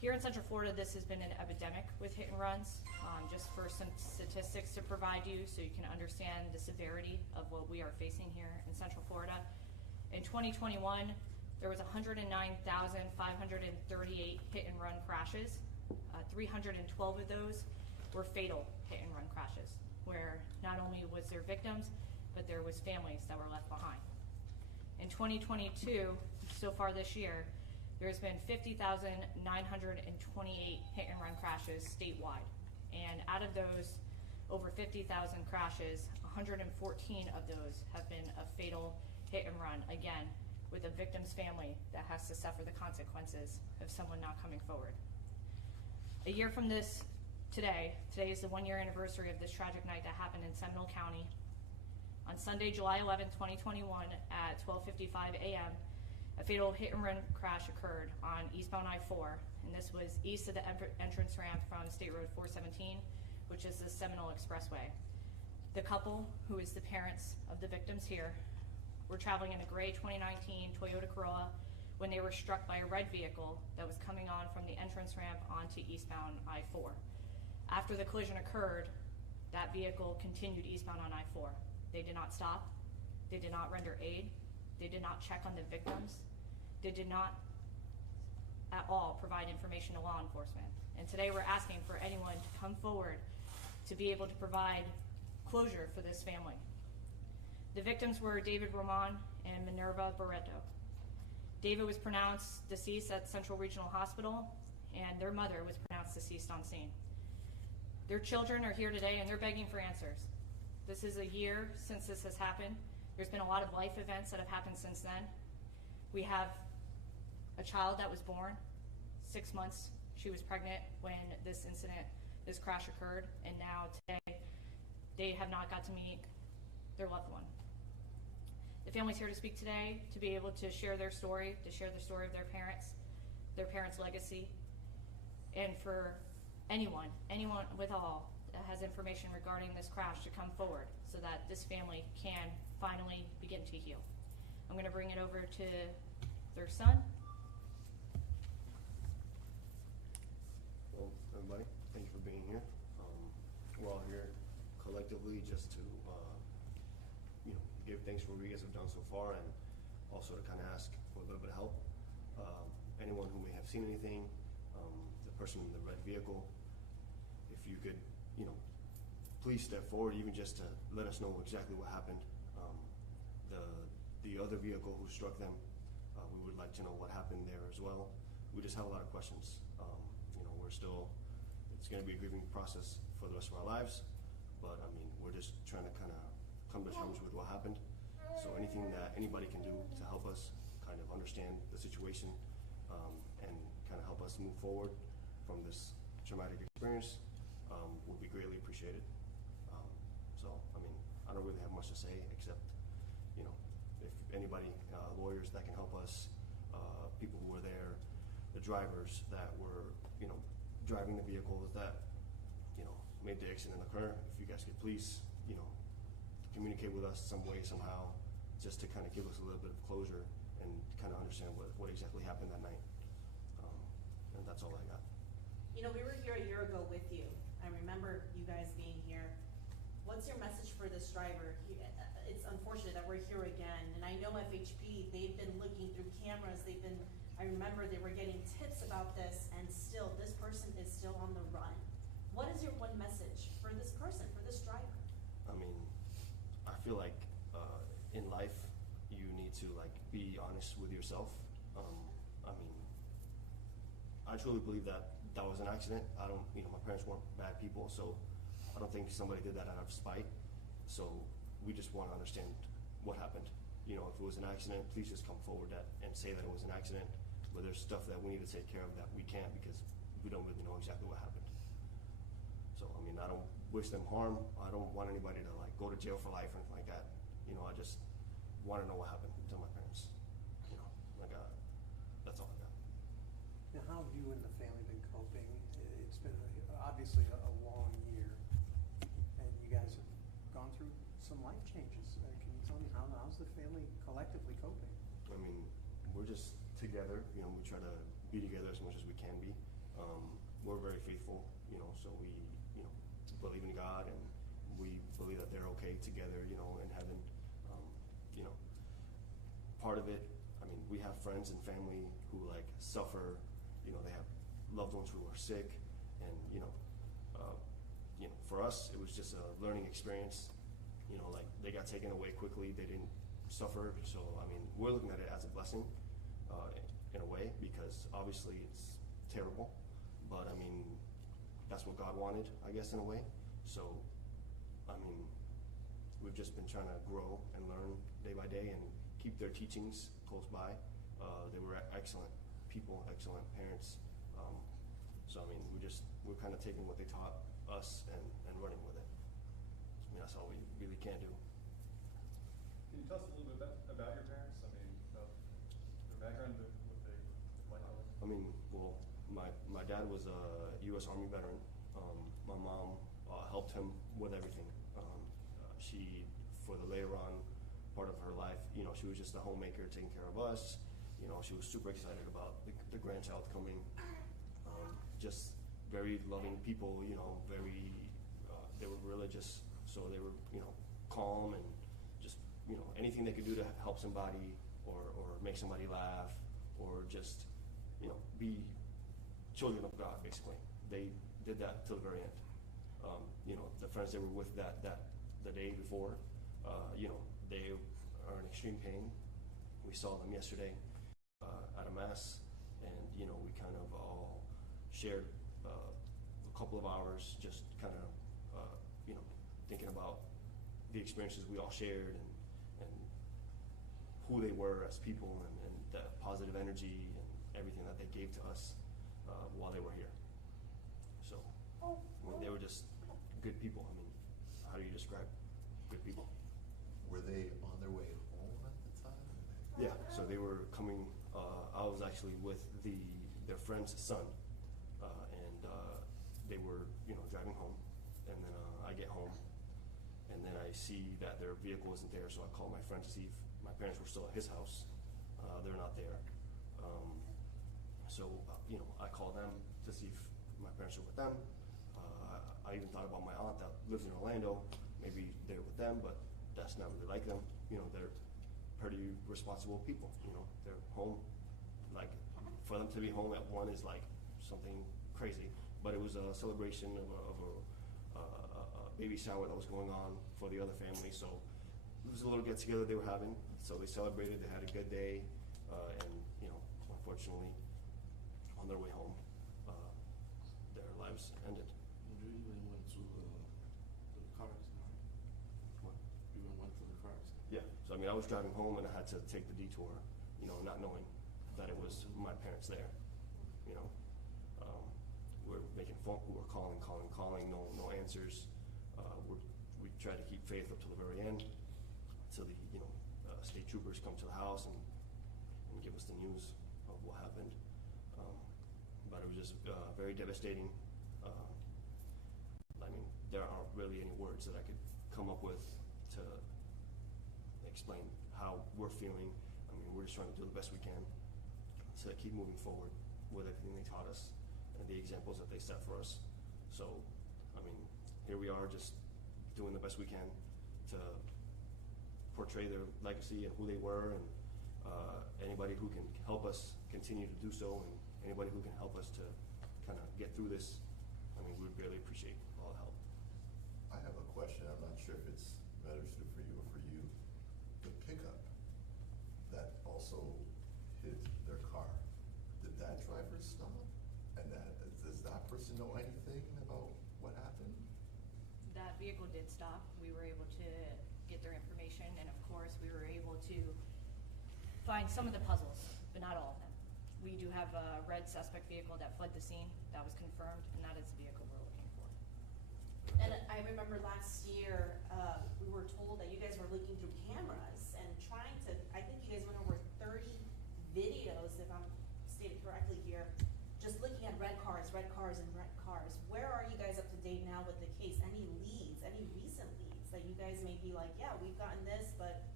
Here in Central Florida, this has been an epidemic with hit and runs. Just for some statistics to provide you so you can understand the severity of what we are facing here in Central Florida. In 2021, there was 109,538 hit and run crashes. 312 of those were fatal hit and run crashes, where not only was there victims, but there was families that were left behind. In 2022, so far this year, there's been 50,928 hit and run crashes statewide. And out of those over 50,000 crashes, 114 of those have been a fatal hit and run, again, with a victim's family that has to suffer the consequences of someone not coming forward. A year from this, today is the 1-year anniversary of this tragic night that happened in Seminole County. On Sunday, July 11, 2021 at 12:55 a.m., a fatal hit and run crash occurred on eastbound I-4, and this was east of the entrance ramp from State Road 417, which is the Seminole Expressway. The couple, who is the parents of the victims here, were traveling in a gray 2019 Toyota Corolla when they were struck by a red vehicle that was coming on from the entrance ramp onto eastbound I-4. After the collision occurred, that vehicle continued eastbound on I-4. They did not stop, they did not render aid, they did not check on the victims, they did not at all provide information to law enforcement. And today we're asking for anyone to come forward to be able to provide closure for this family. The victims were David Roman and Minerva Barreto. David was pronounced deceased at Central Regional Hospital, and their mother was pronounced deceased on scene. Their children are here today and they're begging for answers. This is a year since this has happened. There's been a lot of life events that have happened since then. We have a child that was born, 6 months she was pregnant when this incident, this crash occurred, and now today they have not got to meet their loved one. The family's here to speak today to be able to share their story, to share the story of their parents' legacy, and for anyone with all that has information regarding this crash to come forward so that this family can finally begin to heal. I'm going to bring it over to their son. Well, everybody, thank you for being here. We're all here collectively just to give thanks for what you guys have done so far, and also to kind of ask for a little bit of help. Anyone who may have seen anything, the person in the red vehicle, if you could, please step forward, even just to let us know exactly what happened. The other vehicle who struck them, we would like to know what happened there as well. We just have a lot of questions. It's going to be a grieving process for the rest of our lives, but we're just trying to kind of come to terms with what happened. So anything that anybody can do to help us kind of understand the situation and kind of help us move forward from this traumatic experience would be greatly appreciated. I don't really have much to say except, if anybody, lawyers that can help us, people who were there, the drivers that were, driving the vehicles that, made the accident occur, if you guys could please, communicate with us some way, somehow, just to kind of give us a little bit of closure and kind of understand what exactly happened that night. And that's all I got. We were here a year ago with you. I remember you guys being here. What's your message for this driver? It's unfortunate that we're here again, and I know FHP, they've been looking through cameras, I remember they were getting tips about this, and still, this person is still on the run. What is your one message for this person, for this driver? I feel like in life, you need to be honest with yourself. I truly believe that was an accident. My parents weren't bad people, so I don't think somebody did that out of spite. So we just want to understand what happened. If it was an accident, please just come forward and say that it was an accident. But there's stuff that we need to take care of that we can't because we don't really know exactly what happened. So I don't wish them harm. I don't want anybody to go to jail for life or anything like that. I just want to know what happened to my parents. That's all I got. Now, how have you and the family been coping? It's been obviously a long year, and you guys have gone through some life changes. Can you tell me how's the family collectively coping? We're just together. We try to be together as much as we can be. we're very faithful, so we, believe in God, and we believe that they're okay together, in heaven. You know, part of it, I mean, we have friends and family who like suffer, they have loved ones who are sick, and for us, it was just a learning experience. Like they got taken away quickly, they didn't suffer, so I mean, we're looking at it as a blessing, in a way, because obviously it's terrible, but I mean, that's what God wanted, I guess, in a way. So, I mean, we've just been trying to grow and learn day by day and keep their teachings close by. They were excellent people, excellent parents. So, I mean, we're kind of taking what they taught us and running with it. I mean, that's all we really can do. Can you tell us a little bit about your parents? I mean, about their background, what they like? I mean, well, my dad was a U.S. Army veteran. My mom helped him with everything. She, for the later on part of her life, she was just a homemaker taking care of us. She was super excited about the grandchild coming. Just very loving people, very, they were religious, so they were, calm and just, anything they could do to help somebody or make somebody laugh or just, be children of God, basically. They did that till the very end. The friends they were with the day before, they are in extreme pain. We saw them yesterday at a mass, and we kind of all shared a couple of hours, just kind of thinking about the experiences we all shared and who they were as people and the positive energy and everything that they gave to us while they were here. So they were just good people. I mean, how do you describe good people? Were they on their way home at the time? Yeah, so they were coming, I was actually with their friend's son, and they were, driving home, and then I get home, and then I see that their vehicle isn't there, so I call my friend to see if my parents were still at his house. They're not there. So, I call them to see if my parents are with them. I even thought about my aunt that lives in Orlando. Maybe they're with them, but that's not really like them. They're pretty responsible people. They're home. Like, for them to be home at 1 is like something crazy. But it was a celebration of a baby shower that was going on for the other family. So it was a little get together they were having. So they celebrated. They had a good day, and unfortunately, on their way home, their lives ended. You even went to the cars now. What? You even went to the cars. Yeah. So I mean, I was driving home and I had to take the detour, not knowing that it was my parents there. We're making phone. We're calling, no answers. We try to keep faith up to the very end, until the state troopers come to the house and give us the news of what happened. But it was just very devastating. I mean, there aren't really any words that I could come up with to explain how we're feeling. I mean, we're just trying to do the best we can to keep moving forward with everything they taught us and the examples that they set for us. So, I mean, here we are just doing the best we can to portray their legacy and who they were, and anybody who can help us continue to do so, and anybody who can help us to kind of get through this, I mean, we would really appreciate all the help. I have a question. I'm not sure if it's better suited for you or for you. The pickup that also hit their car, did that driver stop? And does that person know anything about what happened? That vehicle did stop. We were able to get their information, and of course, we were able to find some of the puzzles, but not all of them. We do have a red suspect vehicle that fled the scene. That was confirmed, and that is the vehicle we're looking for. And I remember last year, we were told that you guys were looking through cameras and trying to, I think you guys went over 30 videos, if I'm stated correctly here, just looking at red cars. Where are you guys up to date now with the case? Any leads, any recent leads that you guys may be like, yeah, we've gotten this, but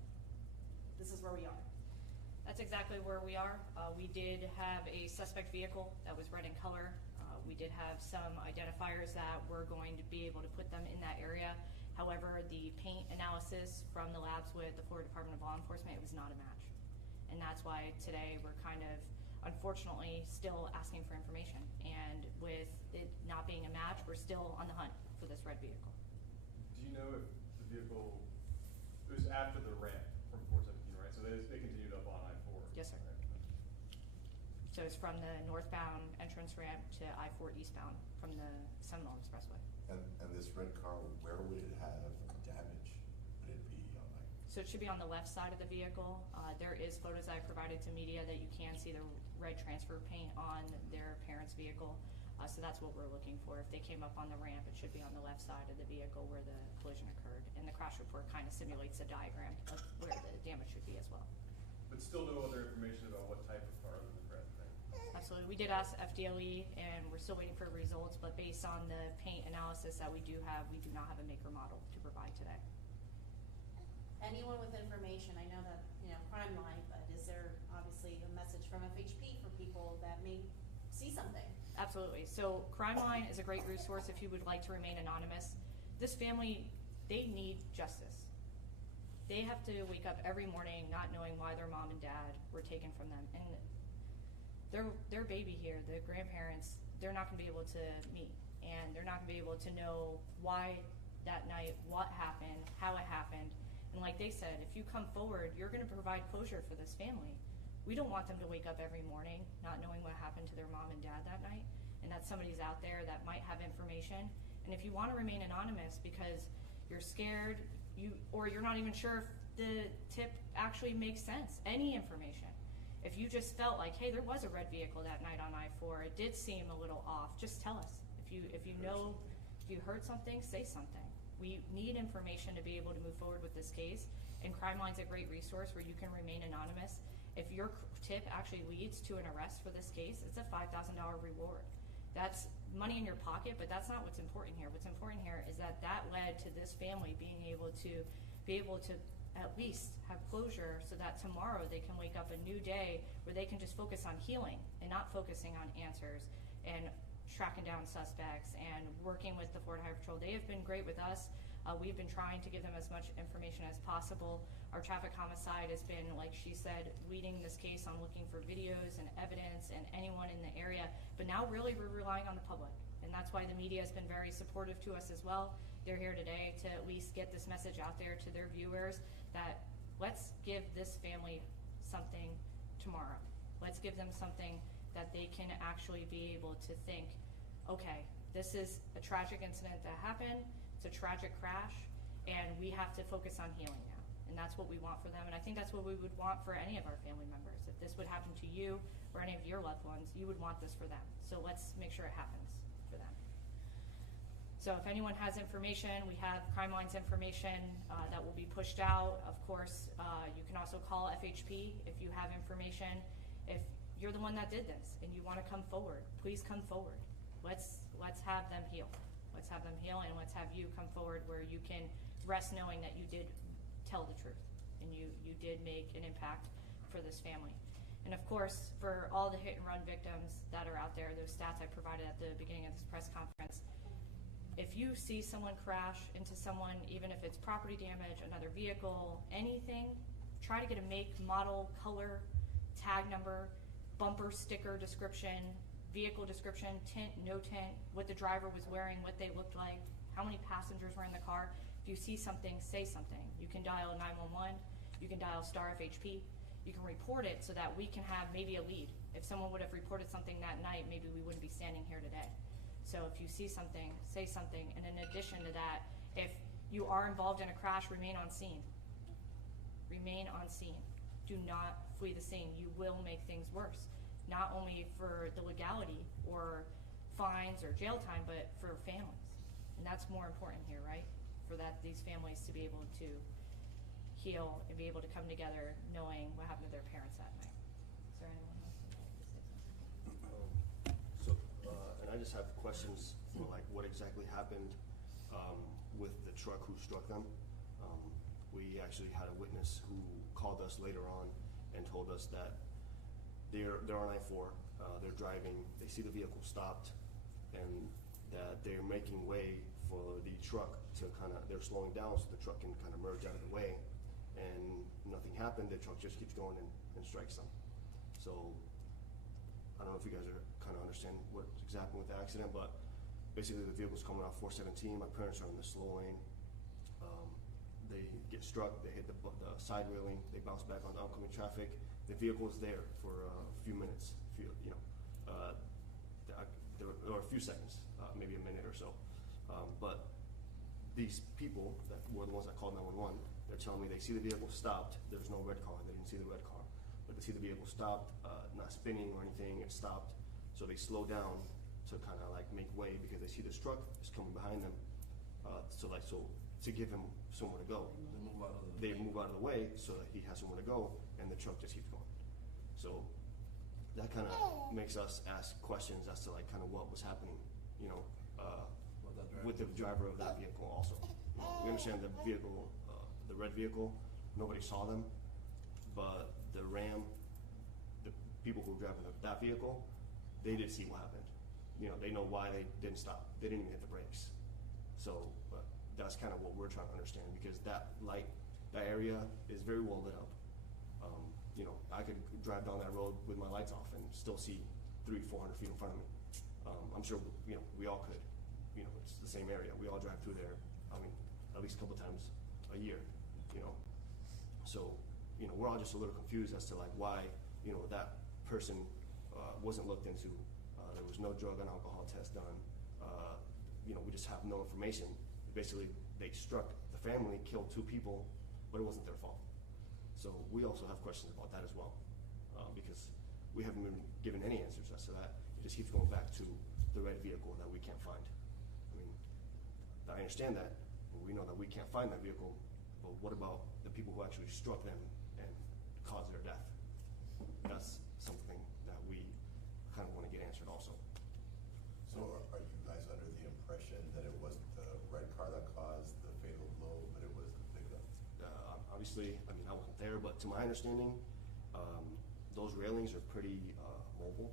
this is where we are? That's exactly where we are. We did have a suspect vehicle that was red in color. We did have some identifiers that were going to be able to put them in that area. However, the paint analysis from the labs with the Florida Department of Law Enforcement, it was not a match. And that's why today we're kind of, unfortunately, still asking for information. And with it not being a match, we're still on the hunt for this red vehicle. Do you know if the vehicle, it was after the ramp from 417, right? So they continued up on I-4? Yes, sir. Right? So it's from the northbound entrance ramp to I-4 eastbound from the Seminole Expressway. And this red car, where would it have damage? Would it be on like? So it should be on the left side of the vehicle. There is photos I provided to media that you can see the red transfer paint on their parents' vehicle. So that's what we're looking for. If they came up on the ramp, it should be on the left side of the vehicle where the collision occurred. And the crash report kind of simulates a diagram of where the damage should be as well. But still no other information about what type of car than the red thing? Absolutely. We did ask FDLE, and we're still waiting for results, but based on the paint analysis that we do have, we do not have a maker model to provide today. Anyone with information, I know that, crime line, but is there obviously a message from FHP for people that may see something? Absolutely. So Crime Line is a great resource if you would like to remain anonymous. This family, they need justice. They have to wake up every morning not knowing why their mom and dad were taken from them. And their baby here, the grandparents, they're not going to be able to meet. And they're not going to be able to know why that night, what happened, how it happened. And like they said, if you come forward, you're going to provide closure for this family. We don't want them to wake up every morning not knowing what happened to their mom and dad that night, and that somebody's out there that might have information. And if you want to remain anonymous because you're scared, or you're not even sure if the tip actually makes sense, any information. If you just felt like, hey, there was a red vehicle that night on I-4, it did seem a little off, just tell us. If you heard something, say something. We need information to be able to move forward with this case, and Crime Line's a great resource where you can remain anonymous. If your tip actually leads to an arrest for this case, it's a $5,000 reward. That's money in your pocket, but that's not what's important here. What's important here is that led to this family being able to at least have closure so that tomorrow they can wake up a new day where they can just focus on healing and not focusing on answers and tracking down suspects and working with the Florida Highway Patrol. They have been great with us. We've been trying to give them as much information as possible. Our traffic homicide has been, like she said, leading this case on looking for videos and evidence and anyone in the area. But now really we're relying on the public. And that's why the media has been very supportive to us as well. They're here today to at least get this message out there to their viewers that let's give this family something tomorrow. Let's give them something that they can actually be able to think, okay, this is a tragic incident that happened, it's a tragic crash, and we have to focus on healing now. And that's what we want for them, and I think that's what we would want for any of our family members. If this would happen to you or any of your loved ones, you would want this for them. So let's make sure it happens for them. So if anyone has information, we have Crime Line's information that will be pushed out. Of course, you can also call FHP if you have information. If you're the one that did this and you want to come forward, please come forward. Let's have them heal. Let's have them heal, and let's have you come forward where you can rest knowing that you did tell the truth and you did make an impact for this family. And of course, for all the hit and run victims that are out there, those stats I provided at the beginning of this press conference, if you see someone crash into someone, even if it's property damage, another vehicle, anything, try to get a make, model, color, tag number, bumper sticker description, vehicle description, tint, no tint, what the driver was wearing, what they looked like, how many passengers were in the car. If you see something, say something. You can dial 911, you can dial star FHP, you can report it so that we can have maybe a lead. If someone would have reported something that night, maybe we wouldn't be standing here today. So if you see something, say something. And in addition to that, if you are involved in a crash, remain on scene. Remain on scene. Do not flee the scene. You will make things worse. Not only for the legality or fines or jail time, but for families. And that's more important here, right? For these families to be able to heal and be able to come together knowing what happened to their parents that night. Is there anyone else who would like to say something? And I just have questions for like what exactly happened with the truck who struck them. We actually had a witness who called us later on and told us that they're on I-4, they're driving, they see the vehicle stopped, and that they're making way for the truck to they're slowing down so the truck can kind of merge out of the way, and nothing happened, the truck just keeps going and strikes them. So, I don't know if you guys are kind of understand what's exactly with the accident, but basically the vehicle's coming off 417, my parents are in the slow lane, they get struck, they hit the side railing, they bounce back on oncoming traffic, the vehicle is there for a few minutes, or a few seconds, maybe a minute or so. But these people that were the ones that called 911, they're telling me they see the vehicle stopped, there's no red car, they didn't see the red car, but they see the vehicle stopped, not spinning or anything, it stopped, so they slow down to kind of like make way because they see this truck is coming behind them, so to give him somewhere to go. They move out of the way so that he has somewhere to go, and the truck just keeps going. So that kind of makes us ask questions as to like kind of what was happening, with the driver of that vehicle also. We understand the vehicle, the red vehicle, nobody saw them, but the Ram, the people who were driving that vehicle, they did see what happened. They know why they didn't stop. They didn't even hit the brakes. So that's kind of what we're trying to understand, because that area is very well lit up. I could drive down that road with my lights off and still see 300-400 feet in front of me. I'm sure we all could. It's the same area. We all drive through there. At least a couple times a year. So we're all just a little confused as to like why that person wasn't looked into. There was no drug and alcohol test done. We just have no information. Basically, they struck the family, killed 2 people, but it wasn't their fault. So we also have questions about that as well, because we haven't been given any answers as to that. It just keeps going back to the red vehicle that we can't find. I understand that, and we know that we can't find that vehicle, but what about the people who actually struck them and caused their death? That's something that we kind of want to get answered also. So are you guys under the impression that it wasn't the red car that caused the fatal blow, but it was the pickup? Obviously, I wasn't there, but to my understanding, those railings are pretty mobile.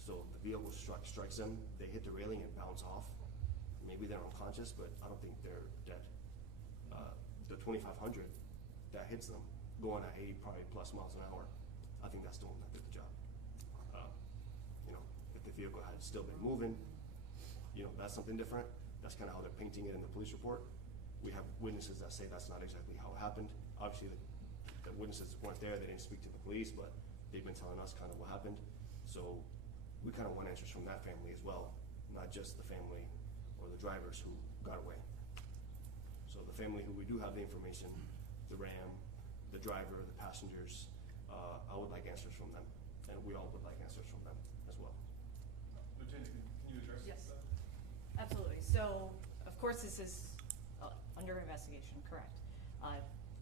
So the vehicle strikes them, they hit the railing and bounce off. Maybe they're unconscious, but I don't think they're dead. The 2500 that hits them, going at 80 probably plus miles an hour, I think that's the one that did the job. If the vehicle had still been moving, that's something different. That's kind of how they're painting it in the police report. We have witnesses that say that's not exactly how it happened. Obviously, the witnesses weren't there, they didn't speak to the police, but they've been telling us kind of what happened. So we kind of want answers from that family as well, not just the family or the drivers who got away. So the family who we do have the information, the Ram, the driver, the passengers, I would like answers from them, and we all would like answers from them as well. Lieutenant, can you address Yes. that? Absolutely. So, of course, this is under investigation, correct.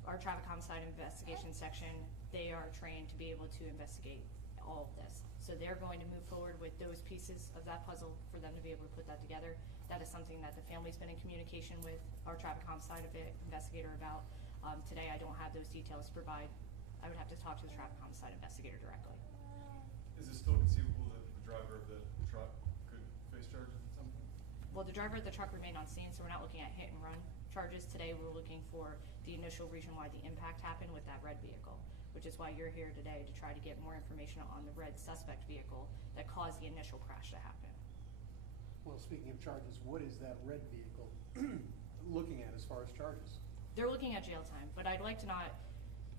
Our traffic homicide investigation section, they are trained to be able to investigate all of this. So they're going to move forward with those pieces of that puzzle for them to be able to put that together. That is something that the family's been in communication with our traffic homicide investigator about. Today, I don't have those details to provide. I would have to talk to the traffic homicide investigator directly. Is it still conceivable that the driver of the truck could face charges at some point? Well, the driver of the truck remained on scene, so we're not looking at hit and run charges. Today, we're looking for the initial reason why the impact happened with that red vehicle, which is why you're here today, to try to get more information on the red suspect vehicle that caused the initial crash to happen. Well, speaking of charges, what is that red vehicle looking at as far as charges? They're looking at jail time, but I'd like to not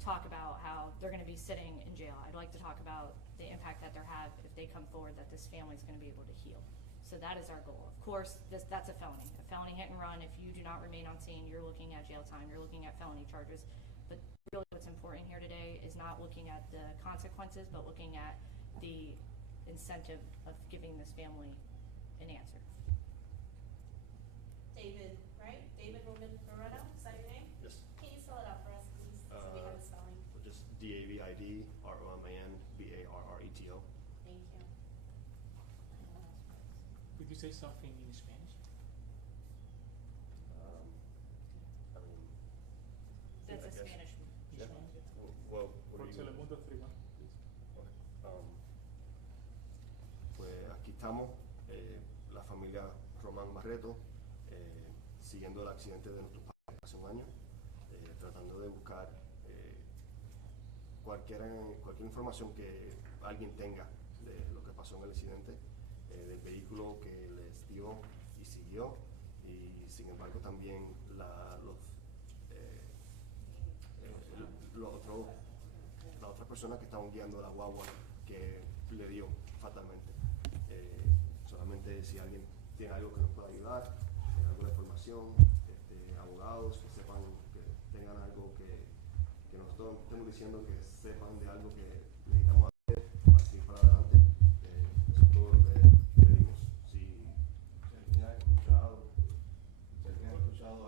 talk about how they're going to be sitting in jail. I'd like to talk about the impact that they'll have if they come forward, that this family's going to be able to heal. So that is our goal. Of course, that's a felony. A felony hit and run, if you do not remain on scene, you're looking at jail time, you're looking at felony charges. But really what's important here today is not looking at the consequences, but looking at the incentive of giving this family an answer. David, right? David Moreno, is that your name? Yes. Can you spell it out for us, please, so we have the spelling? Just DAVID-ROMAN-BARRETO. Thank you. Could you say something in Spanish? That's a I guess. Spanish. Yeah. Well, what Por do you? Telemundo 31. estamos, la familia Román Barreto, siguiendo el accidente de nuestros padres hace un año, tratando de buscar cualquier información que alguien tenga de lo que pasó en el accidente, del vehículo que les dio y siguió, y sin embargo también las otras personas que estaban guiando la guagua que le dio fatalmente. Solamente si alguien tiene algo que nos pueda ayudar, alguna información, abogados que sepan, que tengan algo que nosotros estemos diciendo, que sepan de algo que